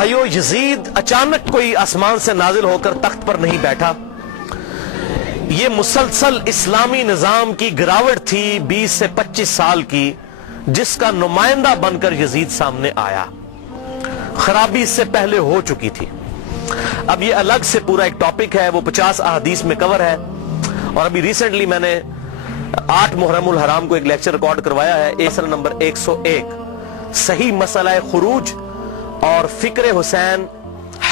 بھائیو، یزید اچانک کوئی آسمان سے نازل ہو کر تخت پر نہیں بیٹھا. یہ مسلسل اسلامی نظام کی گراوٹ تھی 20 سے 25 سال کی، جس کا نمائندہ بن کر یزید سامنے آیا. خرابی اس سے پہلے ہو چکی تھی. اب یہ الگ سے پورا ایک ٹاپک ہے، وہ 50 احادیث میں کور ہے. اور ابھی ریسنٹلی میں نے 8 محرم الحرام کو ایک لیکچر ریکارڈ کروایا ہے، ایسر نمبر 101، صحیح مسئلہ خروج اور فکر حسین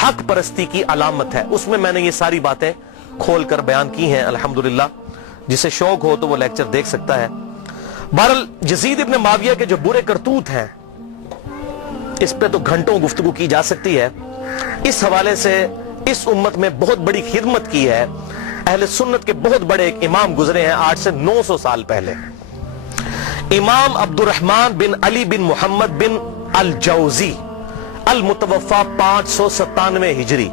حق پرستی کی علامت ہے. اس میں میں نے یہ ساری باتیں کھول کر بیان کی ہیں الحمدللہ. جسے شوق ہو تو وہ لیکچر دیکھ سکتا ہے. بہرحال یزید ابن معاویہ کے جو برے کرتوت ہیں، اس پہ تو گھنٹوں گفتگو کی جا سکتی ہے. اس حوالے سے اس امت میں بہت بڑی خدمت کی ہے. اہل سنت کے بہت بڑے ایک امام گزرے ہیں آج سے 900 سال پہلے. امام عبد الرحمن بن علی بن محمد بن الجوزی، المتوفا 597 ہجری،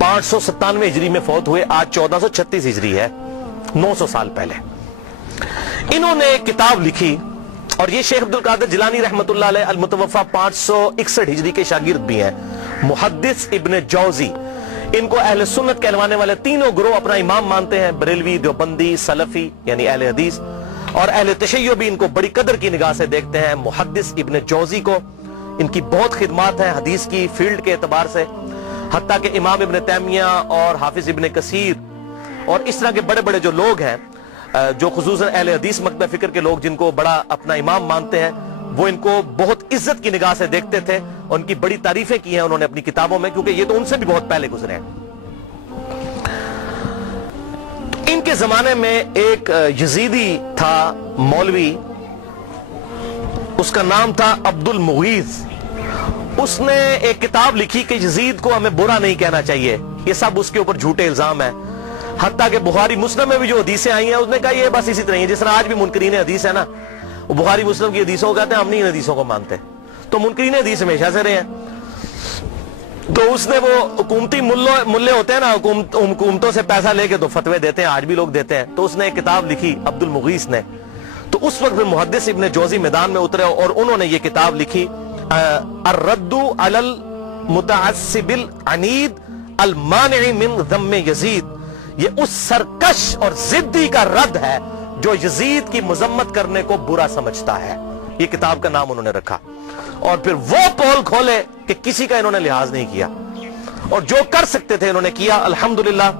597 ہجری میں فوت ہوئے. آج 1436 ہجری ہے، 900 سال پہلے. انہوں نے ایک کتاب لکھی، اور یہ شیخ عبد القادر جیلانی رحمت اللہ علیہ المتوفا 561 ہجری کے شاگرد بھی ہیں، محدث ابن جوزی. ان کو اہل سنت کہلوانے والے تینوں گروہ اپنا امام مانتے ہیں، بریلوی، دیوبندی، سلفی یعنی اہل حدیث، اور اہل تشیع بھی ان کو بڑی قدر کی نگاہ سے دیکھتے ہیں. محدث ابن جوزی کو ان کی بہت خدمات ہیں حدیث کی فیلڈ کے اعتبار سے، حتیٰ کہ امام ابن تیمیہ اور حافظ ابن کثیر اور اس طرح کے بڑے بڑے جو لوگ ہیں، جو خصوصاً اہل حدیث مکتبہ فکر کے لوگ جن کو بڑا اپنا امام مانتے ہیں، وہ ان کو بہت عزت کی نگاہ سے دیکھتے تھے. ان کی بڑی تعریفیں کی ہیں انہوں نے اپنی کتابوں میں، کیونکہ یہ تو ان سے بھی بہت پہلے گزرے ہیں. ان کے زمانے میں ایک یزیدی تھا مولوی، اس کا نام تھا عبد المغیث. اس نے ایک کتاب لکھی کہ یزید کو ہمیں برا نہیں کہنا چاہیے، یہ سب اس کے اوپر جھوٹے الزام ہیں. حتیٰ کہ بخاری مسلم میں بھی جو حدیثیں آئی ہیں، اس نے کہا یہ بس اسی طرح ہیں جس طرح آج بھی منکرین حدیث ہے نا، وہ بخاری مسلم کی حدیثوں کو کہتے ہیں ہم نہیں ان حدیثوں کو مانتے. تو منکرین حدیث ہمیشہ سے رہے ہیں. تو اس نے وہ حکومتی ملے ہوتے ہیں نا، حکومتوں سے پیسہ لے کے تو فتوے دیتے ہیں، آج بھی لوگ دیتے ہیں. تو اس نے ایک کتاب لکھی عبد المغیث نے. تو اس وقت محدث ابن جوزی میدان میں اترے اور انہوں نے یہ کتاب لکھی، الرد علی المتعصب العنید المانع من ذم یزید. یہ اس سرکش اور ضدی کا رد ہے جو یزید کی مذمت کرنے کو برا سمجھتا ہے. یہ کتاب کا نام انہوں نے رکھا. اور پھر وہ پول کھولے کہ کسی کا انہوں نے لحاظ نہیں کیا، اور جو کر سکتے تھے انہوں نے کیا. الحمدللہ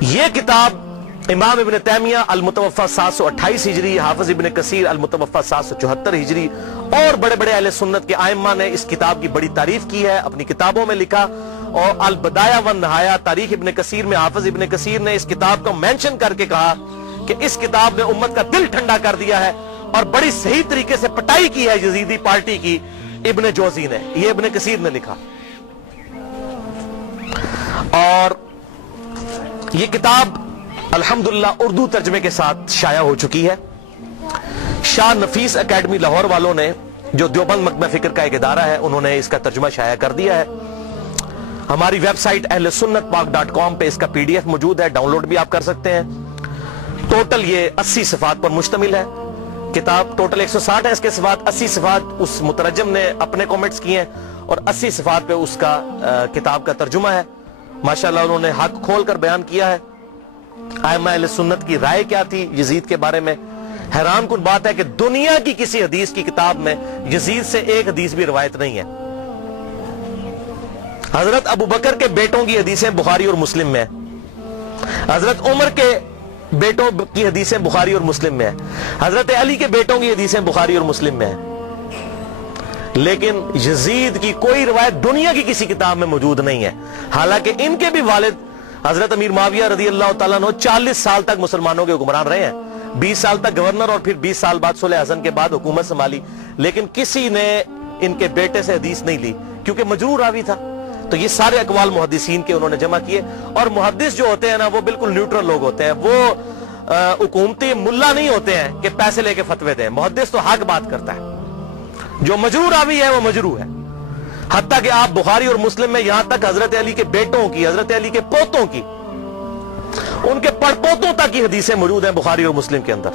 یہ کتاب امام ابن تیمیہ المتوفا 728 ہجری، حافظ ابن کثیر المتوفا 774 ہجری اور بڑے بڑے اہل سنت کے ائمہ نے اس کتاب کی بڑی تعریف کی ہے، اپنی کتابوں میں لکھا. اور البدایہ والنہایہ تاریخ ابن کثیر میں حافظ ابن کثیر نے اس کتاب کو مینشن کر کے کہا کہ اس کتاب نے امت کا دل ٹھنڈا کر دیا ہے، اور بڑی صحیح طریقے سے پٹائی کی ہے یزیدی پارٹی کی ابن جوزی نے. یہ ابن کثیر نے لکھا. اور یہ کتاب الحمدللہ اردو ترجمے کے ساتھ شائع ہو چکی ہے. شاہ نفیس اکیڈمی لاہور والوں نے، جو دیوبند مکتبہ فکر کا ایک ادارہ ہے، انہوں نے اس کا ترجمہ شائع کر دیا ہے. ہماری ویب سائٹ ahlsunnatpak.com پہ اس کا PDF موجود ہے، ڈاؤن لوڈ بھی آپ کر سکتے ہیں. ٹوٹل یہ 80 صفحات پر مشتمل ہے کتاب. ٹوٹل 160 ہے اس کے صفحات. 80 صفحات اس مترجم نے اپنے کومنٹس کیے ہیں، اور 80 صفحات پہ اس کا کتاب کا ترجمہ ہے. ماشاءاللہ انہوں نے حق کھول کر بیان کیا ہے. ائمہ اہل سنت کی رائے کیا تھی یزید کے بارے میں. حیران کن بات ہے کہ دنیا کی کسی حدیث کی کتاب میں یزید سے ایک حدیث بھی روایت نہیں ہے. حضرت ابو بکر کے بیٹوں کی حدیثیں بخاری اور مسلم میں ہیں. حضرت عمر کے بیٹوں کی حدیثیں بخاری اور مسلم میں ہیں. حضرت علی کے بیٹوں کی حدیثیں بخاری اور مسلم میں ہیں. لیکن یزید کی کوئی روایت دنیا کی کسی کتاب میں موجود نہیں ہے. حالانکہ ان کے بھی والد حضرت امیر معاویہ رضی اللہ تعالیٰ عنہ 40 سال تک مسلمانوں کے حکمران رہے ہیں، 20 سال تک گورنر، اور پھر 20 سال بعد صلح حسن کے بعد حکومت سنبھالی. لیکن کسی نے ان کے بیٹے سے حدیث نہیں لی، کیونکہ مجروح راوی تھا. تو یہ سارے اقوال محدثین کے انہوں نے جمع کیے. اور محدث جو ہوتے ہیں نا، وہ بالکل نیوٹرل لوگ ہوتے ہیں. وہ حکومتی ملا نہیں ہوتے ہیں کہ پیسے لے کے فتوے دیں. محدث تو حق بات کرتا ہے. جو مجروح راوی ہے وہ مجروح ہے. حتیٰ کہ آپ بخاری اور مسلم میں یہاں تک حضرت علی کے بیٹوں کی، حضرت علی کے پوتوں کی، ان کے پڑپوتوں تک کی حدیثیں موجود ہیں بخاری اور مسلم کے اندر.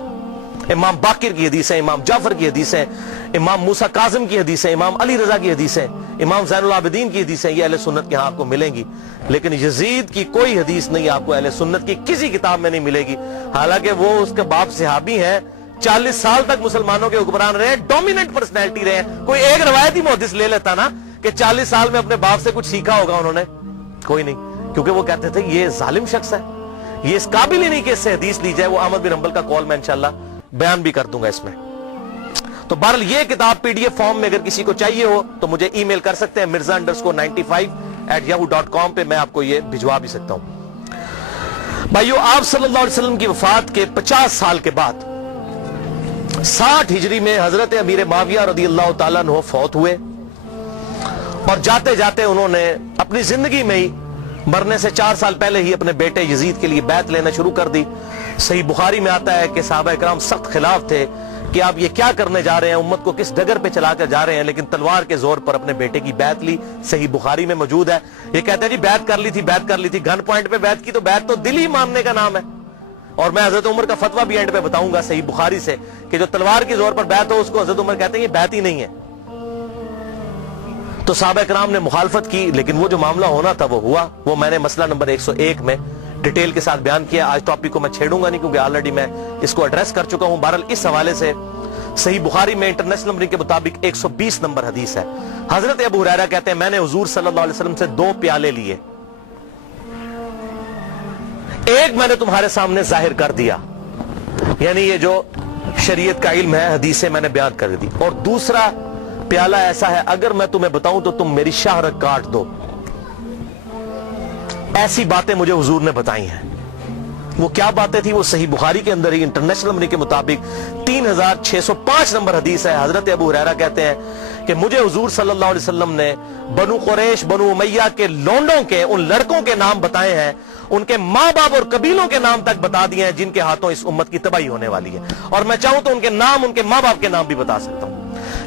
امام باقر کی حدیثیں، امام جعفر کی حدیثیں، امام موسیٰ کاظم کی حدیثیں، امام علی رضا کی حدیثیں، امام زین العابدین کی حدیثیں، یہ اہل سنت کے ہاں آپ کو ملیں گی. لیکن یزید کی کوئی حدیث نہیں آپ کو اہل سنت کی کسی کتاب میں نہیں ملے گی. حالانکہ وہ اس کے باپ صحابی ہیں، 40 سال تک مسلمانوں کے حکمران رہے، ڈومیننٹ پرسنالٹی رہے. کوئی ایک روایتی محدث لے لیتا نا کہ 40 سال میں اپنے باپ سے کچھ سیکھا ہوگا انہوں نے، کوئی نہیں. کیونکہ وہ کہتے تھے یہ ظالم شخص ہے، یہ اس قابل ہی نہیں کہ اس سے حدیث لی جائے. وہ احمد بن حنبل کا قول میں انشاءاللہ بیان بھی کر دوں گا اس میں. تو بہرحال یہ کتاب پی ڈی ایف فارم میں اگر کسی کو چاہیے ہو تو مجھے ای میل کر سکتے ہیں mirza_95@yahoo.com پہ، میں آپ کو یہ بھجوا بھی سکتا ہوں. بھائیو، آپ صلی اللہ علیہ وسلم کی وفات کے 50 سال کے بعد 60 ہجری میں حضرت امیر معاویہ رضی اللہ تعالیٰ عنہ فوت ہوئے، اور جاتے جاتے انہوں نے اپنی زندگی میں ہی مرنے سے 4 سال پہلے ہی اپنے بیٹے یزید کے لیے بیعت لینا شروع کر دی. صحیح بخاری میں آتا ہے کہ صحابہ کرام سخت خلاف تھے کہ آپ یہ کیا کرنے جا رہے ہیں، امت کو کس ڈگر پہ چلا کر جا رہے ہیں، لیکن تلوار کے زور پر اپنے بیٹے کی بیعت لی. صحیح بخاری میں موجود ہے. یہ کہتے ہیں جی بیعت کر لی تھی، گن پوائنٹ پہ بیعت کی، تو بیعت تو دل ہی ماننے کا نام ہے. اور میں حضرت عمر کا فتویٰ بھی اینڈ پہ بتاؤں گا صحیح بخاری سے کہ جو تلوار کے زور پر بیعت ہو اس کو حضرت عمر کہتے ہیں یہ بیعت ہی نہیں ہے. تو صحابہ کرام نے مخالفت کی، لیکن وہ جو معاملہ ہونا تھا وہ ہوا. وہ میں نے مسئلہ نمبر 101 میں ڈیٹیل کے ساتھ بیان کیا. آج ٹاپک کو میں چھیڑوں گا نہیں کیونکہ آلریڈی میں اس کو ایڈریس کر چکا ہوں. بہرحال اس حوالے سے صحیح بخاری میں انٹرنیشنل نمبر کے مطابق 120 نمبر حدیث ہے. حضرت ابو ہریرہ کہتے ہیں میں نے حضور صلی اللہ علیہ وسلم سے 2 پیالے لیے، ایک میں نے تمہارے سامنے ظاہر کر دیا، یعنی یہ جو شریعت کا علم ہے، حدیثیں میں نے بیان کر دی، اور دوسرا پیالہ ایسا ہے اگر میں تمہیں بتاؤں تو تم میری شہرت کاٹ دو. ایسی باتیں مجھے حضور نے بتائی ہیں. وہ کیا باتیں تھی؟ وہ صحیح بخاری کے اندر ہی انٹرنیشنل نمبر کے مطابق 3605 نمبر حدیث ہے. حضرت ابو ہریرہ کہتے ہیں کہ مجھے حضور صلی اللہ علیہ وسلم نے بنو قریش، بنو امیہ کے لونڈوں کے ان لڑکوں کے نام بتائے ہیں، ان کے ماں باپ اور قبیلوں کے نام تک بتا دیے ہیں جن کے ہاتھوں اس امت کی تباہی ہونے والی ہے. اور میں چاہوں تو ان کے نام، ان کے ماں باپ کے نام بھی بتا سکتا ہوں.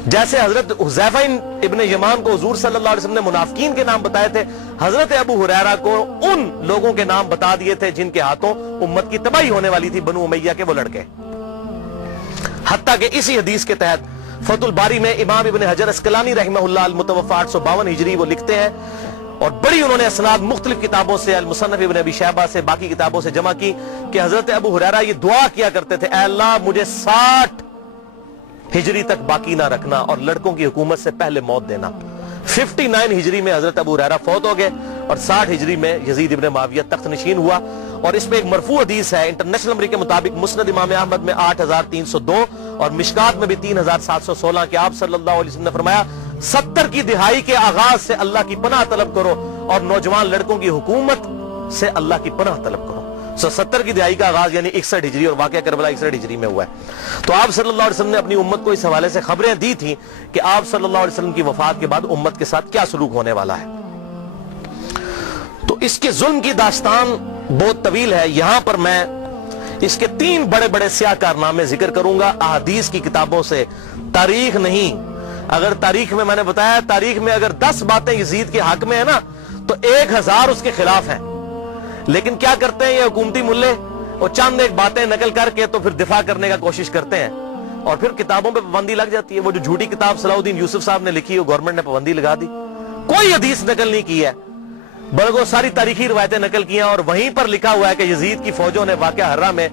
جیسے حضرت حذیفہ ابن یمان کو حضور صلی اللہ علیہ وسلم نے منافقین کے نام بتائے تھے، حضرت ابو ہریرہ کو ان لوگوں کے نام بتا دیے تھے جن کے ہاتھوں امت کی تباہی ہونے والی تھی، بنو امیہ کے وہ لڑکے. حتیٰ کہ اسی حدیث کے تحت فتح الباری میں امام ابن حجر اسقلانی رحمہ اللہ المتوفی 852 ہجری وہ لکھتے ہیں، اور بڑی انہوں نے اسناد مختلف کتابوں سے، المصنف ابن ابی شیبہ سے، باقی کتابوں سے جمع کی کہ حضرت ابو ہریرہ یہ دعا کیا کرتے تھے، اے اللہ مجھے 60 ہجری تک باقی نہ رکھنا اور لڑکوں کی حکومت سے پہلے موت دینا. 59 ہجری میں حضرت ابو ہریرہ فوت ہو گئے، اور 60 ہجری میں یزید ابن معاویہ تخت نشین ہوا. اور اس میں ایک مرفوع حدیث ہے انٹرنیشنل نمبر کے مطابق مسند امام احمد میں 8302 اور مشکات میں بھی 3716 کہ آپ صلی اللہ علیہ وسلم نے فرمایا 70 کی دہائی کے آغاز سے اللہ کی پناہ طلب کرو اور نوجوان لڑکوں کی حکومت سے اللہ کی پناہ طلب کرو. 70 کی دہائی کا آغاز یعنی 61 ہجری، اور واقعہ کربلا 61 ہجری میں ہوا ہے. تو آپ صلی اللہ علیہ وسلم نے اپنی امت کو اس حوالے سے خبریں دی تھیں کہ آپ صلی اللہ علیہ وسلم کی وفات کے بعد امت کے ساتھ کیا سلوک ہونے والا ہے. تو اس کے ظلم کی داستان بہت طویل ہے. یہاں پر میں اس کے 3 بڑے بڑے سیاہ کارنامے ذکر کروں گا احادیث کی کتابوں سے، تاریخ نہیں. اگر تاریخ میں نے بتایا تاریخ میں اگر 10 باتیں یزید کے حق میں ہیں نا تو 1000 اس کے خلاف ہیں. لیکن کیا کرتے ہیں یہ حکومتی ملے، اور چند ایک باتیں نقل کر کے تو پھر دفاع کرنے کا کوشش کرتے ہیں، اور پھر کتابوں پہ پابندی لگ جاتی ہے. وہ جو جھوٹی کتاب صلاح الدین یوسف صاحب نے لکھی، وہ گورنمنٹ نے پابندی لگا دی. کوئی حدیث نقل نہیں کی ہے، بلکہ ساری تاریخی روایتیں نقل کی ہیں، اور وہیں پر لکھا ہوا ہے کہ یزید کی فوجوں نے واقعہ ہرہ میں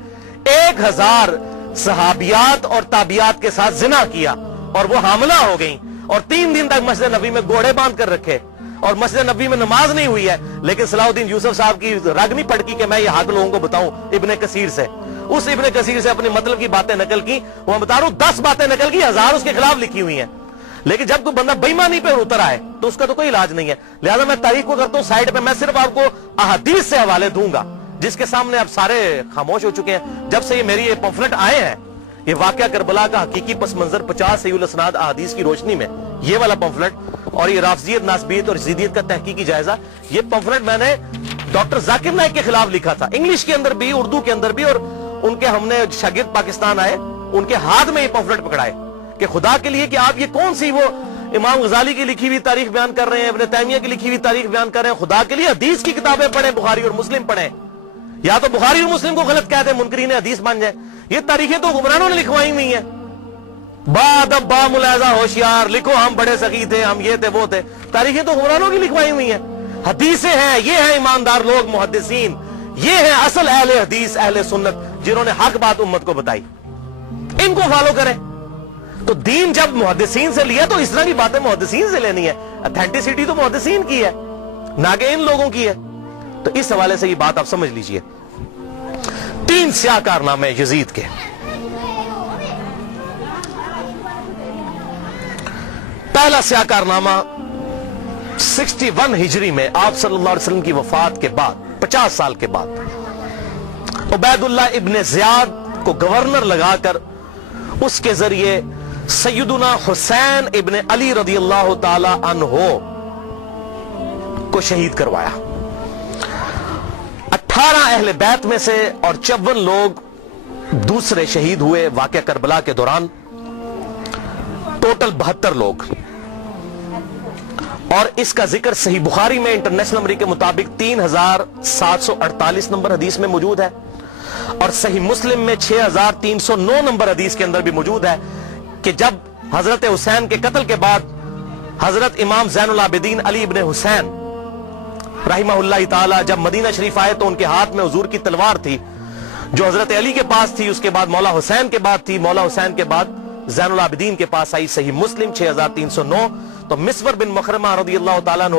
1000 صحابیات اور تابعیات کے ساتھ زنا کیا، اور وہ حاملہ ہو گئیں، اور 3 دن تک مسجد نبوی میں گھوڑے باندھ کر رکھے، اور مسجد نبوی میں نماز نہیں ہوئی ہے. لیکن صلاح الدین یوسف صاحب کی رگ نہیں پڑکی کہ میں یہ حق لوگوں کو بتاؤں. ابن کثیر سے، اس ابن کثیر سے اپنی مطلب کی باتیں نقل کی. وہ بتا رہا ہوں 10 باتیں نقل کی، 1000 اس کے خلاف لکھی ہوئی ہیں. لیکن جب کوئی بندہ بے ایمانی پہ اتر آئے تو اس کا تو کوئی علاج نہیں ہے. لہذا میں تاریخ کو کرتا ہوں سائڈ پہ، میں صرف آپ کو احادیث سے حوالے دوں گا جس کے سامنے اب سارے خاموش ہو چکے ہیں. جب سے یہ میری یہ پمفلٹ آئے ہیں، یہ واقعہ کربلا کا حقیقی پس منظر 50 صحیح الاسناد احادیث کی روشنی میں، یہ والا پمفلٹ، اور یہ رافضیت، ناسبیت اور یزیدیت کا تحقیقی جائزہ، یہ پمفلٹ میں نے ڈاکٹر ذاکر نائک کے خلاف لکھا تھا، انگلش کے اندر بھی، اردو کے اندر بھی. اور ان کے ہم نے شاگرد پاکستان آئے، ان کے ہاتھ میں یہ پمفلٹ پکڑائے کہ خدا کے لیے کہ آپ یہ کون سی وہ امام غزالی کی لکھی ہوئی تاریخ بیان کر رہے ہیں، ابن تیمیہ کی لکھی ہوئی تاریخ بیان کر رہے ہیں. خدا کے لیے حدیث کی کتابیں پڑھیں، بخاری اور مسلم پڑھیں، یا تو بخاری اور مسلم کو غلط کہہ دیں، منکرین حدیث بن جائیں، یہ تاریخیں تو حکمرانوں نے لکھوائی ہوئی ہیں. بادب با ملاحظہ ہوشیار لکھو ہم بڑے سخی تھے, ہم یہ تھے وہ تھے. تاریخیں تو حکمرانوں کی لکھوائی ہوئی ہیں. حدیثیں ہیں, یہ ہیں ایماندار لوگ محدثین, یہ ہیں اصل اہل حدیث اہل سنت جنہوں نے حق بات امت کو بتائی. ان کو فالو کریں. تو دین جب محدثین سے لیا تو اس طرح کی باتیں محدثین سے لینی ہے. اتھینٹسٹی تو محدثین کی ہے نہ کہ ان لوگوں کی ہے. تو اس حوالے سے یہ بات آپ سمجھ لیجئے. 3 سیاہ کارنامے یزید کے. پہلا سیاہ کارنامہ 61 ہجری میں آپ صلی اللہ علیہ وسلم کی وفات کے بعد 50 سال کے بعد عبید اللہ ابن زیاد کو گورنر لگا کر اس کے ذریعے سیدنا حسین ابن علی رضی اللہ تعالی عنہ کو شہید کروایا. 18 اہل بیت میں سے اور 54 لوگ دوسرے شہید ہوئے واقعہ کربلا کے دوران. ٹوٹل 72 لوگ. اور اس کا ذکر صحیح بخاری میں انٹرنیشنل نمبر کے مطابق 3748 نمبر حدیث میں موجود ہے, اور صحیح مسلم میں 6309 نمبر حدیث کے اندر بھی موجود ہے کہ جب حضرت حسین کے قتل کے بعد حضرت امام زین العابدین علی ابن حسین رحمہ اللہ تعالی جب مدینہ شریف آئے تو ان کے ہاتھ میں حضور کی تلوار تھی جو حضرت علی کے پاس تھی, اس کے بعد مولا حسین کے بعد تھی, مولا حسین کے بعد زین العابدین کے پاس آئی. صحیح مسلم 6309. تو مسور بن مخرمہ رضی اللہ تعالیٰ عنہ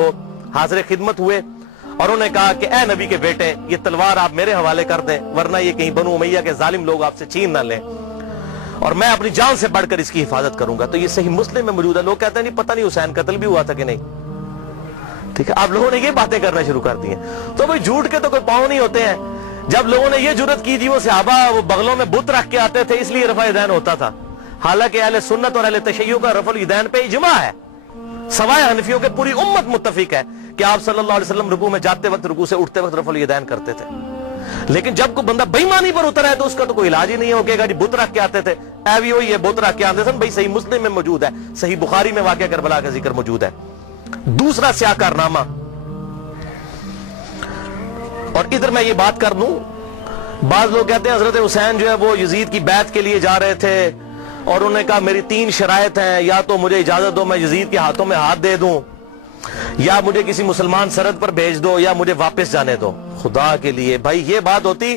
حاضر خدمت ہوئے اور انہوں نے کہا کہ اے نبی کے بیٹے, یہ تلوار آپ میرے حوالے کر دیں ورنہ یہ کہیں بنو امیہ کے ظالم لوگ آپ سے چھین نہ لیں, اور میں اپنی جان سے بڑھ کر اس کی حفاظت کروں گا. تو یہ صحیح مسلم میں موجود ہے. لوگ کہتے ہیں نہیں پتہ نہیں حسین قتل بھی ہوا تھا کہ نہیں. ٹھیک ہے, آپ لوگوں نے یہ باتیں کرنا شروع کر دی ہیں. تو بھئی جھوٹ کے تو کوئی پاؤں نہیں ہوتے ہیں. جب لوگوں نے یہ جرت کی جی وہ صحابہ وہ بغلوں میں بت رکھ کے آتے تھے اس لیے رفع یدین ہوتا تھا, حالانکہ اہل سنت اور اہل تشیع کا رفع الیدین پہ اجماع ہے. سوائے حنفیوں کے پوری امت متفق ہے کہ آپ صلی اللہ علیہ وسلم رکوع میں جاتے وقت رکوع سے اٹھتے وقت رفع الیدین کرتے تھے. لیکن جب کوئی بندہ بے ایمانی پر اتر ہے تو اس کا تو کوئی علاج ہی نہیں ہو گا جی بت رکھ کے آتے تھے. اے بھی وہی ہے بت رکھ کے آتے تھے بھائی. صحیح مسلم میں موجود ہے, صحیح بخاری میں واقعہ کربلا کا ذکر موجود ہے. دوسرا سیاہ کارنامہ, اور ادھر میں یہ بات کر دوں, بعض لوگ کہتے ہیں حضرت حسین جو ہے وہ یزید کی بیعت کے لیے جا رہے تھے اور انہوں نے کہا میری 3 شرائط ہیں, یا تو مجھے اجازت دو میں یزید کے ہاتھوں میں ہاتھ دے دوں, یا مجھے کسی مسلمان سرحد پر بھیج دو, یا مجھے واپس جانے دو. خدا کے لیے بھائی یہ بات ہوتی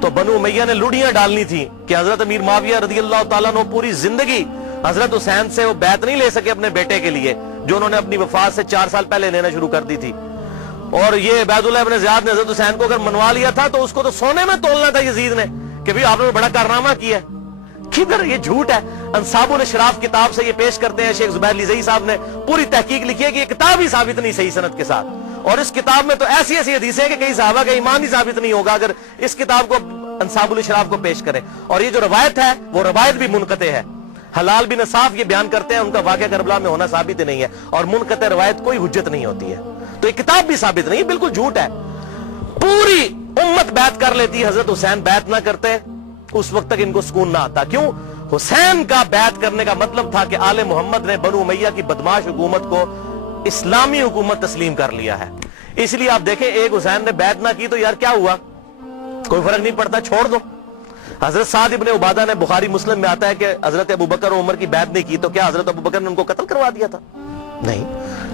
تو بنو امیہ نے لڑیاں ڈالنی تھی کہ حضرت امیر معاویہ رضی اللہ تعالیٰ عنہ پوری زندگی حضرت حسین سے وہ بیعت نہیں لے سکے اپنے بیٹے کے لیے جو انہوں نے اپنی وفات سے 4 سال پہلے لینا شروع کر دی تھی. اور یہ عبید اللہ ابن زیاد نے حضرت حسین کو اگر منوا لیا تھا تو اس کو تو سونے میں تولنا تھا یزید نے کہ بھی آپ نے بڑا کارنامہ کیا. کدھر یہ جھوٹ ہے. انصاب الاشراف کتاب سے یہ پیش کرتے ہیں, شیخ زبیر لیزئی صاحب نے پوری تحقیق لکھی ہے کہ یہ کتاب ہی ثابت نہیں صحیح سند کے ساتھ, اور اس کتاب میں تو ایسی ایسی حدیثیں ہیں کہ کئی صحابہ کا ایمان ہی ثابت نہیں ہوگا اگر اس کتاب کو انصاب الاشراف کو پیش کریں. اور یہ جو روایت ہے وہ روایت بھی منقطع ہے. حلال بن صاف یہ بیان کرتے ہیں ان کا واقعہ کربلا میں ہونا ثابت نہیں ہے, اور منقطع روایت کوئی حجت نہیں ہوتی ہے. تو یہ کتاب بھی ثابت نہیں, بالکل جھوٹ ہے. پوری امت بیعت کر لیتی, حضرت حسین بیعت نہ کرتے اس وقت تک ان کو سکون نہ آتا. کیوں؟ حسین کا بیعت کرنے کا مطلب تھا کہ آل محمد نے بنو امیہ کی بدماش حکومت کو اسلامی حکومت تسلیم کر لیا ہے. اس لیے آپ دیکھیں ایک حسین نے بیعت نہ کی تو یار کیا ہوا, کوئی فرق نہیں پڑتا, چھوڑ دو. حضرت سعد ابن عبادہ نے بخاری مسلم میں آتا ہے کہ حضرت ابوبکر و عمر کی بیعت نہیں کی تو کیا حضرت ابوبکر نے ان کو قتل کروا دیا تھا؟ نہیں.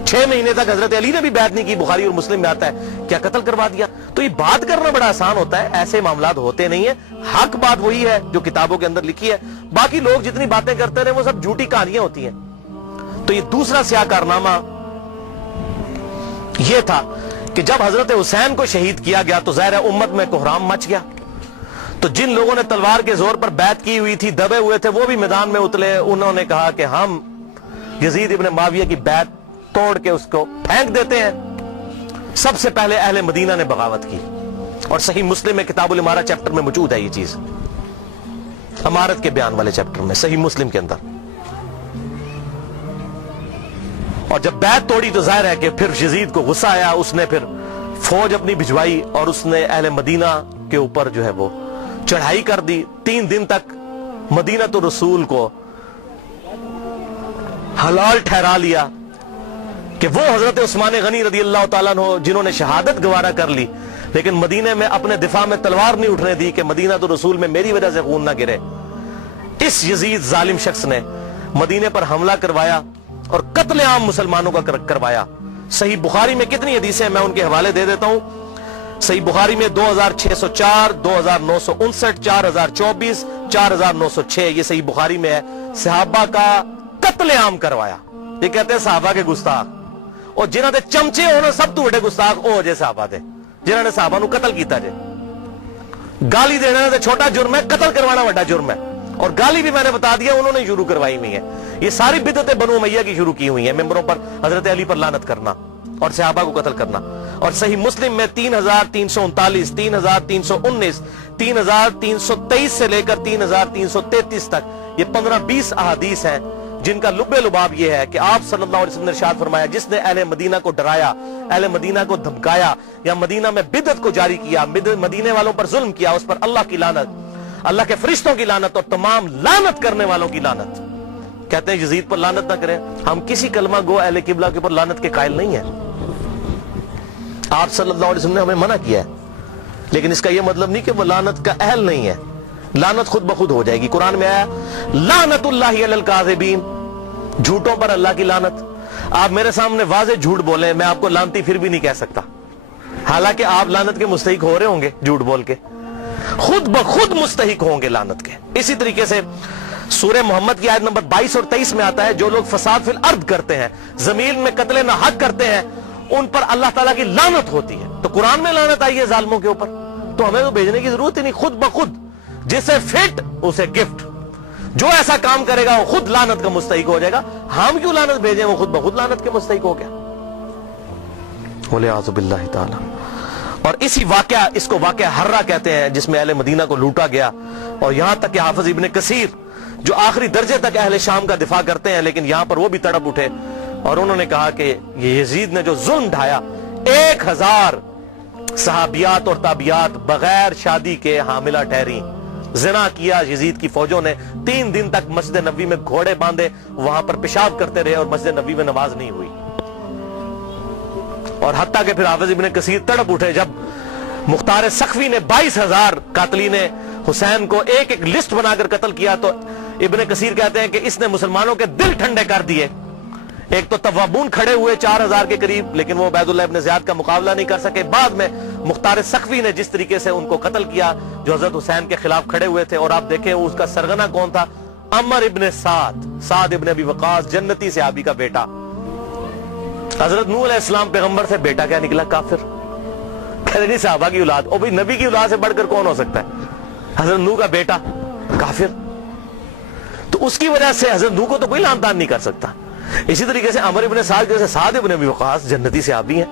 6 مہینے تک حضرت علی نے بھی بیعت نہیں کی, بخاری اور مسلم میں آتا ہے, کیا قتل کروا دیا؟ تو یہ بات کرنا بڑا آسان ہوتا ہے, ایسے معاملات ہوتے نہیں ہیں. حق بات وہی ہے جو کتابوں کے اندر لکھی ہے, باقی لوگ جتنی باتیں کرتے رہے وہ سب جھوٹی کہانیاں ہوتی ہیں. تو یہ دوسرا سیاہ کارنامہ یہ تھا کہ جب حضرت حسین کو شہید کیا گیا تو ظاہر ہے امت میں کوہرام مچ گیا. تو جن لوگوں نے تلوار کے زور پر بیعت کی ہوئی تھی, دبے ہوئے تھے, وہ بھی میدان میں اترے. انہوں نے کہا کہ ہم یزید ابن معاویہ کی بیعت توڑ کے اس کو پھینک دیتے ہیں. سب سے پہلے اہل مدینہ نے بغاوت کی, اور صحیح مسلم میں کتاب الامارہ چیپٹر میں موجود ہے یہ چیز, امارت کے بیان والے چیپٹر میں صحیح مسلم کے اندر. اور جب بیعت توڑی تو ظاہر ہے کہ پھر یزید کو غصہ آیا, اس نے پھر فوج اپنی بھجوائی اور اس نے اہل مدینہ کے اوپر جو ہے وہ چڑھائی کر دی. 3 دن تک مدینہ تو رسول کو حلال ٹھہرا لیا کہ وہ حضرت عثمان غنی رضی اللہ تعالیٰ عنہ جنہوں نے شہادت گوارا کر لی, لیکن مدینے میں اپنے دفاع میں تلوار نہیں اٹھنے دی کہ مدینہ تو رسول میں میری وجہ سے خون نہ گرے. اس یزید ظالم شخص نے مدینے پر حملہ کروایا اور قتل عام مسلمانوں کا کروایا. صحیح بخاری میں کتنی حدیثیں میں ان کے حوالے دے دیتا ہوں. صحیح بخاری میں 2604, 2959, 4024, 4906 یہ صحیح بخاری میں ہے. صحابہ کا قتل عام کروایا. یہ کہتے ہیں صحابہ کے گستاخ, اور جنہاں دے چمچے ہونے سب تو بڑے گستاخ او جے صحابہ دے جنہاں نے صحابہ نو قتل کیتا جے. گالی دینا تے چھوٹا جرم ہے, قتل کروانا بڑا جرم ہے. اور گالی بھی میں نے بتا دیا انہوں نے شروع کروائی ہوئی ہے. یہ ساری بدعتیں بنو امیہ کی شروع کی ہوئی ہیں, ممبروں پر حضرت علی پر لعنت کرنا اور صحابہ کو قتل کرنا. اور صحیح مسلم میں 3339, 3319, 3323 سے لے کر 3333 تک یہ 15-20 احادیث ہیں جن کا لب لباب یہ ہے کہ آپ صلی اللہ علیہ وسلم نے ارشاد فرمایا, جس نے اہل مدینہ کو ڈرایا, اہل مدینہ کو دھمکایا یا مدینہ میں بدعت کو جاری کیا, مدینے والوں پر ظلم کیا, اس پر اللہ کی لعنت, اللہ کے فرشتوں کی لعنت اور تمام لعنت کرنے والوں کی لعنت. کہتے ہیں یزید پر لعنت نہ کریں. ہم کسی کلمہ گو اہل قبلہ کے اوپر لعنت کے قائل نہیں ہیں. آپ صلی اللہ علیہ وسلم نے ہمیں منع کیا ہے, لیکن اس کا یہ مطلب نہیں کہ وہ لعنت کا اہل نہیں ہے. لعنت خود بخود ہو جائے گی. قرآن میں آیا لعنت اللہ علی الکاذبین, جھوٹوں پر اللہ کی لعنت. آپ میرے سامنے واضح جھوٹ بولیں, میں آپ کو لعنتی پھر بھی نہیں کہہ سکتا, حالانکہ آپ لعنت کے مستحق ہو رہے ہوں گے. جھوٹ بول کے خود بخود مستحق ہوں گے لعنت کے. اسی طریقے سے سورہ محمد کی آیت نمبر 22 اور 23 میں آتا ہے, جو لوگ فساد فی الارض کرتے ہیں, زمین میں قتل نہ حق کرتے ہیں, ان پر اللہ تعالیٰ کی لعنت ہوتی ہے. تو قرآن میں لعنت آئی ہے ظالموں کے اوپر, تو ہمیں تو بھیجنے کی ضرورت ہی نہیں. خود بخود جسے فٹ اسے گفٹ, جو ایسا کام کرے گا وہ خود لعنت کا مستحق ہو جائے گا. ہم کیوں لعنت بھیجیں, وہ خود بخود لعنت کے مستحق ہو گیا. وَلِعَاذُ بِاللَّهِ تعالی. اور اسی واقعہ, اس کو واقعہ حرہ کہتے ہیں, جس میں اہل مدینہ کو لوٹا گیا. اور یہاں تک کہ حافظ ابن کثیر جو آخری درجے تک اہل شام کا دفاع کرتے ہیں, لیکن یہاں پر وہ بھی تڑپ اٹھے اور انہوں نے کہا کہ یہ یزید نے جو ظلم ڈھایا, 1000 صحابیات اور تابعیات بغیر شادی کے حاملہ ٹھہری, زنا کیا یزید کی فوجوں نے. 3 دن تک مسجد نبوی میں گھوڑے باندھے وہاں پر پیشاب کرتے رہے اور مسجد نبوی میں نماز نہیں ہوئی. اور حتیٰ کہ پھر حافظ ابن کثیر تڑپ اٹھے جب مختار سقفی نے 22,000 قاتلین حسین کو ایک ایک لسٹ بنا کر قتل کیا, تو ابن کثیر کہتے ہیں کہ اس نے مسلمانوں کے دل ٹھنڈے کر دیے. ایک تو توابون کھڑے ہوئے 4000 کے قریب, لیکن وہ عبید اللہ ابن زیاد کا مقابلہ نہیں کر سکے. بعد میں مختار سقفی نے جس طریقے سے ان کو قتل کیا جو حضرت حسین کے خلاف کھڑے ہوئے تھے, اور آپ دیکھیں اس کا سرغنہ کون تھا, عمر ابن سعد ابن ابی وقاص, جنتی صحابی کا بیٹا. حضرت نوح علیہ السلام پیغمبر سے بیٹا کیا نکلا, کافر. کہتے نہیں صحابہ کی اولاد, او بھئی نبی کی اولاد سے بڑھ کر کون ہو سکتا ہے, حضرت نوح کا بیٹا کافر. تو اس کی وجہ سے حضرت نوح کو تو کوئی لعن طعن نہیں کر سکتا. اسی طریقے سے عمر ابن سعد جیسے سعد ابن ابی وقاص جنتی صحابی ہیں.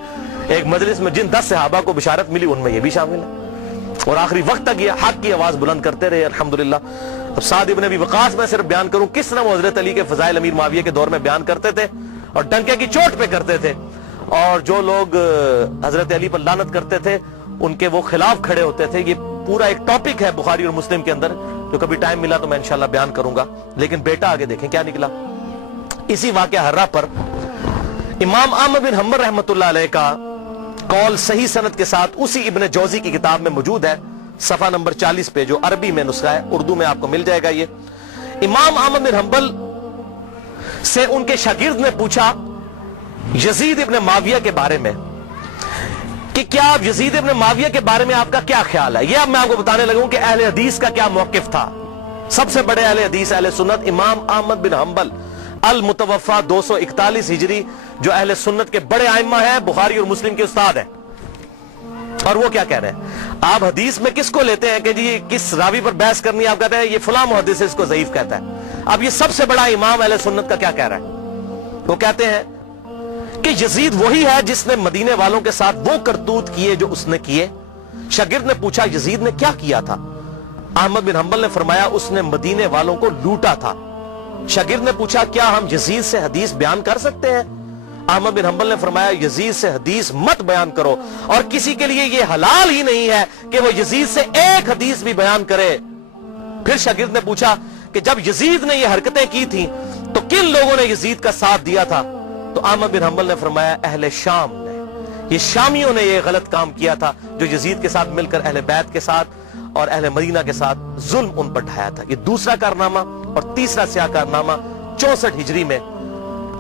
ایک مجلس میں جن 10 صحابہ کو بشارت ملی ان میں یہ بھی شامل ہے, اور آخری وقت تک یہ حق کی آواز بلند کرتے رہے الحمدللہ. اب سعد ابن ابی وقاص میں صرف بیان کروں کس طرح وہ حضرت علی کے فضائل امیر معاویہ کے دور میں بیان کرتے تھے اور ڈنکے کی چوٹ پہ کرتے تھے, اور جو لوگ حضرت علی پر لعنت کرتے تھے ان کے وہ خلاف کھڑے ہوتے تھے. یہ پورا ایک ٹاپک ہے بخاری اور مسلم کے اندر, جو کبھی ٹائم ملا تو میں انشاءاللہ بیان کروں گا. لیکن بیٹا آگے دیکھیں کیا نکلا. اسی واقعہ حرہ پر امام احمد بن حنبل رحمۃ اللہ علیہ کا قول صحیح سند کے ساتھ اسی ابن جوزی کی کتاب میں موجود ہے, صفحہ نمبر 40 پہ, جو عربی میں نسخہ ہے, اردو میں آپ کو مل جائے گا. یہ امام احمد بن حنبل سے ان کے شاگرد نے پوچھا یزید ابن معاویہ کے بارے میں کہ کیا یزید ابن معاویہ کے بارے میں آپ کا کیا خیال ہے. یہ اب میں آپ کو بتانے لگوں کہ اہل حدیث کا کیا موقف تھا. سب سے بڑے اہل حدیث اہل سنت امام احمد بن حنبل المتوفا 241 ہجری, جو اہل سنت کے بڑے ائمہ ہیں, بخاری اور مسلم کے استاد ہیں. اور وہ کیا کہہ رہے ہیں, آپ حدیث میں کس کو لیتے ہیں کہ جی کس راوی پر بحث کرنی ہے, آپ کہتے ہیں یہ فلاں محدث اس کو ضعیف کہتا ہے. اب یہ سب سے بڑا امام اہل سنت کا کیا کہہ رہا ہے, وہ کہتے ہیں کہ یزید وہی ہے جس نے مدینے والوں کے ساتھ وہ کرتوت کیے جو اس نے کیے. شاگرد نے پوچھا یزید نے کیا کیا تھا. احمد بن حنبل نے فرمایا اس نے مدینے والوں کو لوٹا تھا. شاگرد نے پوچھا کیا ہم یزید سے حدیث بیان کر سکتے ہیں. احمد بن حنبل نے فرمایا یزید سے حدیث مت بیان کرو, اور کسی کے لیے یہ حلال ہی نہیں ہے کہ وہ یزید سے ایک حدیث بھی بیان کرے. پھر شاگرد نے پوچھا کہ جب یزید نے یہ حرکتیں کی تھیں تو کن لوگوں نے یزید کا ساتھ دیا تھا. تو احمد بن حنبل نے فرمایا اہل شام نے. یہ شامیوں نے یہ غلط کام کیا تھا جو یزید کے ساتھ مل کر اہل بیت کے ساتھ اور اہل مدینہ کے ساتھ ظلم ان پر ڈھایا تھا. یہ دوسرا کارنامہ. اور تیسرا سیاہ کارنامہ 64 ہجری میں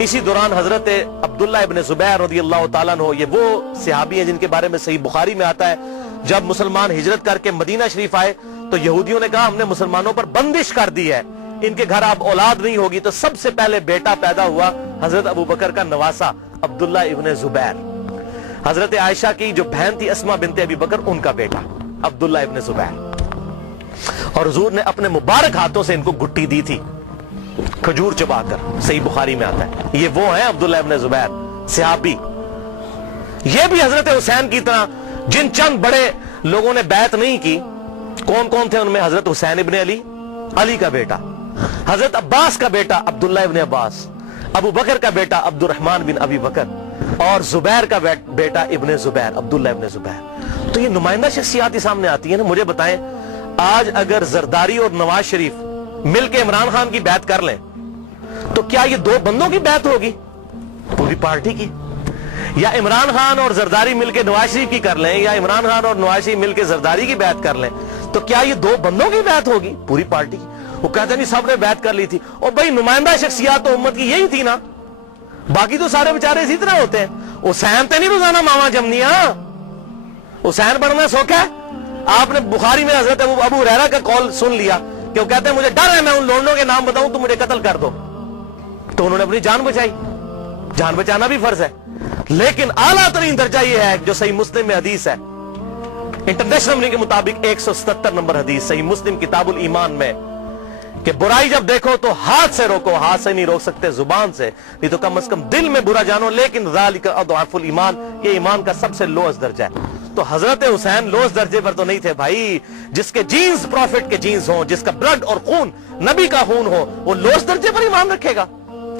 اسی دوران حضرت عبداللہ ابن زبیر رضی اللہ تعالیٰ عنہ، یہ وہ صحابی ہیں جن کے بارے میں صحیح بخاری میں آتا ہے جب مسلمان ہجرت کر کے مدینہ شریف آئے تو یہودیوں نے کہا ہم نے مسلمانوں پر بندش کر دی ہے، ان کے گھر اب اولاد نہیں ہوگی. تو سب سے پہلے بیٹا پیدا ہوا حضرت ابو بکر کا نواسا عبداللہ ابن زبیر. حضرت عائشہ کی جو بہن تھی اسما بنت ابی بکر، ان کا بیٹا عبداللہ ابن زبیر. اور حضور نے اپنے مبارک ہاتھوں سے ان کو گٹی دی تھی کھجور چبا کر، صحیح بخاری میں آتا ہے. یہ وہ ہیں عبداللہ ابن زبیر صحابی. یہ بھی حضرت حسین کی طرح جن چند بڑے لوگوں نے بیعت نہیں کی. کون کون تھے ان میں؟ حضرت حسین ابن علی، علی کا بیٹا، حضرت عباس کا بیٹا عبداللہ ابن عباس، ابو بکر کا بیٹا عبد الرحمن بن ابی بکر، اور زبیر کا بیٹا ابن زبیر، عبداللہ ابن زبیر. تو یہ نمائندہ شخصیات ہی سامنے آتی ہیں نا. مجھے بتائیں آج اگر زرداری اور نواز شریف مل کے عمران خان کی بیعت کر لیں تو کیا یہ دو بندوں کی بیعت ہوگی؟ پوری پارٹی کی. یا عمران خان اور زرداری مل کے نواز شریف کی کر لیں، یا عمران خان اور نواز شریف مل کے زرداری کی بیعت کر لیں تو کیا یہ دو بندوں کی بیعت ہوگی؟ پوری پارٹی کی. وہ کہتے ہیں سب نے بیعت کر لی تھی. اور بھائی نمائندہ شخصیات تو امت کی یہی تھی نا، باقی تو سارے بیچارے اسی طرح ہوتے ہیں. حسین تے نہیں روزانہ ماما جمنیاں. حسین بننا سوکھ ہے. آپ نے بخاری میں حضرت ابو ہریرہ کا قول سن لیا کہ وہ کہتے ہیں مجھے ڈر ہے میں ان لوگوں کے نام بتاؤں تو مجھے قتل کر دو. تو انہوں نے اپنی جان بچائی. جان بچانا بھی فرض ہے، لیکن اعلیٰ ترین درجہ یہ ہے جو صحیح مسلم میں حدیث ہے، انٹرنیشنل نمبر کے مطابق 177 نمبر حدیث صحیح مسلم کتاب الایمان میں، کہ برائی جب دیکھو تو ہاتھ سے روکو. ہاتھ سے نہیں روک سکتے، زبان سے، نہیں تو کم از کم دل میں برا جانو. لیکن ذالک اضعف الایمان، یہ ایمان کا سب سے لوئسٹ درجہ ہے. تو حضرت حسین لوئسٹ درجے پر تو نہیں تھے بھائی. جس کے جینز پروفٹ کے جینز ہوں، جس کا بلڈ اور خون نبی کا خون ہو، وہ لوئسٹ درجے پر ایمان رکھے گا؟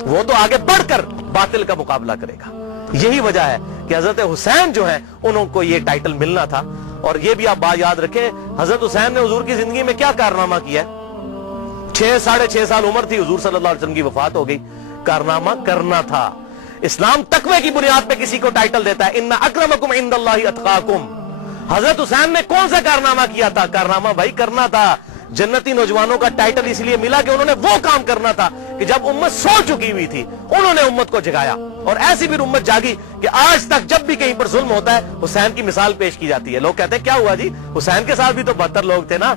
وہ تو آگے بڑھ کر باطل کا مقابلہ کرے گا. یہی وجہ ہے کہ حضرت حسین جو ہیں انہوں کو یہ ٹائٹل ملنا تھا. اور یہ بھی آپ بات یاد رکھیں، حضرت حسین نے حضور کی زندگی میں کیا کارنامہ کیا ہے؟ 6.5 سال عمر تھی، حضور صلی اللہ علیہ وسلم کی وفات ہو گئی. کارنامہ کرنا تھا. اسلام تقوی کی بنیاد پہ کسی کو ٹائٹل دیتا ہے، ان اکرمکم عند اللہ اتقاکم. حضرت حسین نے کون سا کارنامہ کیا تھا؟ کارنامہ بھائی کرنا تھا. جنتی نوجوانوں کا ٹائٹل اس لیے ملا کہ انہوں نے وہ کام کرنا تھا کہ جب امت سو چکی ہوئی تھی انہوں نے امت کو جگایا. اور ایسی بھی امت جاگی کہ آج تک جب بھی کہیں پر ظلم ہوتا ہے حسین کی مثال پیش کی جاتی ہے. لوگ کہتے ہیں کیا ہوا جی، حسین کے ساتھ بھی تو 72 لوگ تھے نا.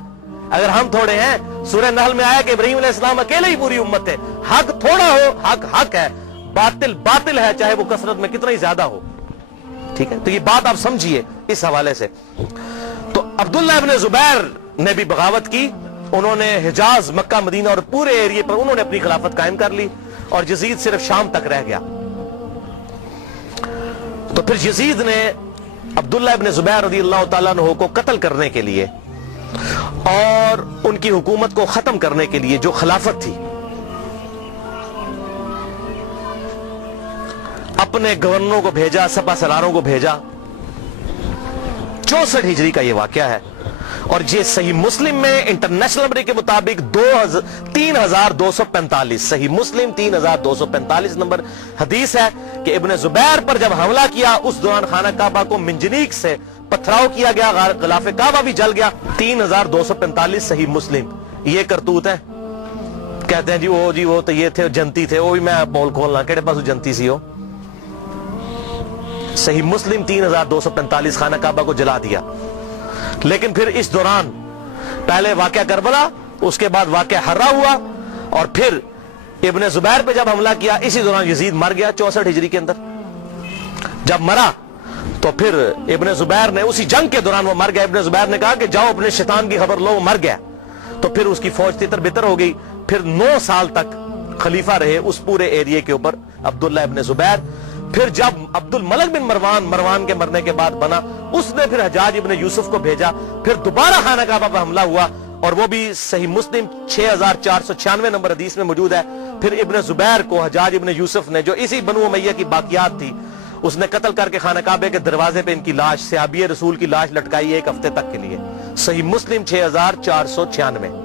اگر ہم تھوڑے ہیں، سورہ نحل میں آیا کہ ابراہیم علیہ السلام اکیلے ہی پوری امت تھے. حق تھوڑا ہو، حق حق ہے، باطل باطل ہے، چاہے وہ کثرت میں کتنا ہی زیادہ ہو. ٹھیک ہے، تو یہ بات آپ سمجھیے اس حوالے سے. تو عبداللہ ابن زبیر نے بھی بغاوت کی. انہوں نے حجاز، مکہ، مدینہ اور پورے ایریے پر انہوں نے اپنی خلافت قائم کر لی اور یزید صرف شام تک رہ گیا. تو پھر یزید نے عبداللہ ابن زبیر رضی اللہ تعالیٰ عنہ کو قتل کرنے کے لیے اور ان کی حکومت کو ختم کرنے کے لیے جو خلافت تھی، اپنے گورنروں کو بھیجا، سپہ سالاروں کو بھیجا. 64 ہجری کا یہ واقعہ ہے. اور یہ صحیح مسلم میں انٹرنیشنل نمبر کے مطابق 3245 صحیح مسلم 3245 نمبر حدیث ہے کہ ابن زبیر پر جب حملہ کیا اس دوران خانہ کعبہ کو منجنیق سے پتھراؤ کیا گیا، غلاف کعبہ بھی جل گیا. 3245 صحیح مسلم. یہ کرتوت ہے. کہتے ہیں جی وہ تو یہ تھے جنتی تھے. وہ بھی میں پول کھولنا کہڑے پاس جنتی سی ہو. صحیح مسلم 3245 خانہ کعبہ کو جلا دیا. لیکن پھر اس دوران پہلے واقعہ کربلا، اس کے بعد واقعہ حرہ ہوا، اور پھر ابن زبیر پہ جب حملہ کیا اسی دوران یزید مر گیا 64 ہجری کے اندر. جب مرا تو پھر ابن زبیر نے اسی جنگ کے دوران وہ مر گیا. ابن زبیر نے کہا کہ جاؤ اپنے شیطان کی خبر لو، وہ مر گیا. تو پھر اس کی فوج تتر بتر ہو گئی. پھر 9 سال تک خلیفہ رہے اس پورے ایریے کے اوپر عبداللہ ابن زبیر. پھر جب عبد الملک بن مروان کے مرنے کے بعد بنا، اس نے پھر حجاج ابن یوسف کو بھیجا. پھر دوبارہ خانہ کعبہ پر حملہ ہوا، اور وہ بھی صحیح مسلم 6496 نمبر حدیث میں موجود ہے. پھر ابن زبیر کو حجاج ابن یوسف نے، جو اسی بنو امیہ کی باقیات تھی، اس نے قتل کر کے خانہ کعبے کے دروازے پہ ان کی لاش، صحابی رسول کی لاش لٹکائی 1 ہفتے تک کے لیے. صحیح مسلم 6496.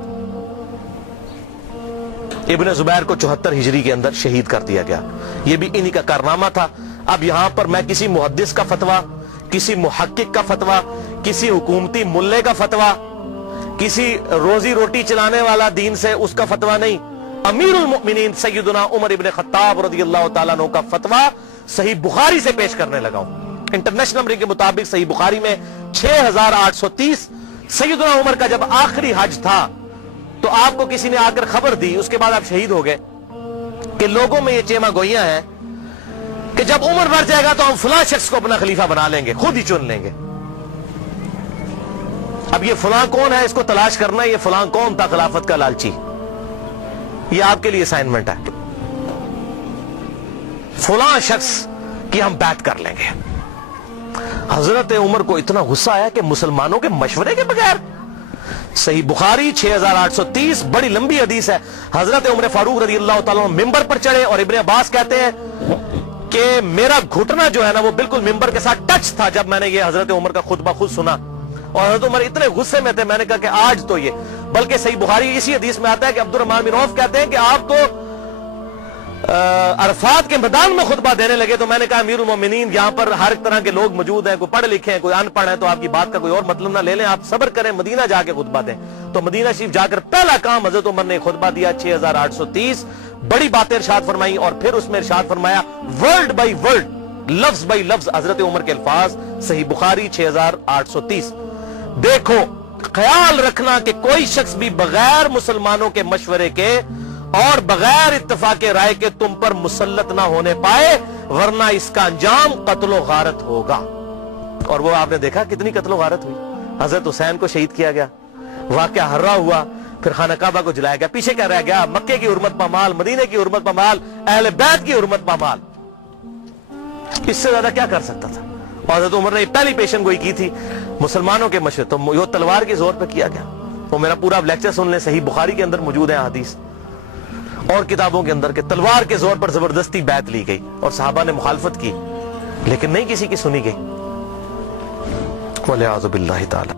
ابن زبیر کو 74 ہجری کے اندر شہید کر دیا گیا. یہ بھی انہی کا کارنامہ تھا. اب یہاں پر میں کسی محدث کا فتویٰ کسی محقق کا فتویٰ، کسی حکومتی ملے کا فتویٰ، کسی روزی روٹی چلانے والا دین سے اس کا فتویٰ نہیں، امیر المؤمنین سیدنا عمر ابن خطاب رضی اللہ تعالیٰ عنہ کا فتویٰ صحیح بخاری سے پیش کرنے لگا ہوں۔ انٹرنیشنل نمبر کے مطابق صحیح بخاری میں 6830، سیدنا عمر کا جب آخری حج تھا تو آپ کو کسی نے آ کر خبر دی، اس کے بعد آپ شہید ہو گئے، کہ لوگوں میں یہ چیما گوئیاں ہیں کہ جب عمر مر جائے گا تو ہم فلاں شخص کو اپنا خلیفہ بنا لیں گے، خود ہی چن لیں گے۔ اب یہ فلاں کون ہے، اس کو تلاش کرنا ہے، یہ فلاں کون تھا خلافت کا لالچی۔ یہ آپ کے لیے اسائنمنٹ ہے، فلاں شخص کی ہم بیعت کر لیں گے۔ حضرت عمر کو اتنا غصہ آیا کہ مسلمانوں کے مشورے کے بغیر، صحیح بخاری 6830، بڑی لمبی حدیث ہے، حضرت عمر فاروق رضی اللہ تعالیٰ عنہ ممبر پر چڑھے اور ابن عباس کہتے ہیں کہ میرا گھٹنا جو ہے نا وہ بالکل ممبر کے ساتھ ٹچ تھا جب میں نے یہ حضرت عمر کا خطبہ خود سنا، اور حضرت عمر اتنے غصے میں تھے، میں نے کہا کہ آج تو یہ، بلکہ صحیح بخاری اسی حدیث میں آتا ہے کہ عبد الرحمن بن عوف کہتے ہیں کہ آپ تو عرفات کے میدان میں خطبہ دینے لگے تو میں نے کہا امیر المومنین یہاں پر ہر طرح کے لوگ موجود ہیں، کوئی پڑھے لکھے ہیں، کوئی ان پڑھ ہے، تو آپ کی بات کا کوئی اور مطلب نہ لے لیں، آپ صبر کریں، مدینہ جا کے خطبہ دیں۔ تو مدینہ شریف جا کر پہلا کام حضرت عمر نے خطبہ دیا 6830، بڑی باتیں ارشاد فرمائی، اور پھر اس میں ارشاد فرمایا ورڈ بائی ورڈ، لفظ بائی لفظ حضرت عمر کے الفاظ، صحیح بخاری 6830۔ دیکھو، خیال رکھنا کہ کوئی شخص بھی بغیر مسلمانوں کے مشورے کے اور بغیر اتفاق رائے کے تم پر مسلط نہ ہونے پائے، ورنہ اس کا انجام قتل و غارت ہوگا۔ اور وہ آپ نے دیکھا کتنی قتل و غارت ہوئی، حضرت حسین کو شہید کیا گیا، واقعہ ہررا ہوا، پھر خانہ کعبہ کو جلایا گیا، پیچھے کیا رہ گیا؟ مکے کی حرمت پامال، مدینے کی حرمت پامال، اہل بیت کی حرمت پامال۔ اس سے زیادہ کیا کر سکتا تھا؟ اور حضرت عمر نے پہلی پیشن گوئی کی تھی مسلمانوں کے مشورے، تو یہ تلوار کے زور پہ کیا گیا۔ وہ میرا پورا لیکچر سن لیں، صحیح بخاری کے اندر موجود ہے حدیث اور کتابوں کے اندر، کہ تلوار کے زور پر زبردستی بیعت لی گئی اور صحابہ نے مخالفت کی، لیکن نہیں کسی کی سنی گئی۔ وَلِعَاذُ بِاللَّهِ تعالی۔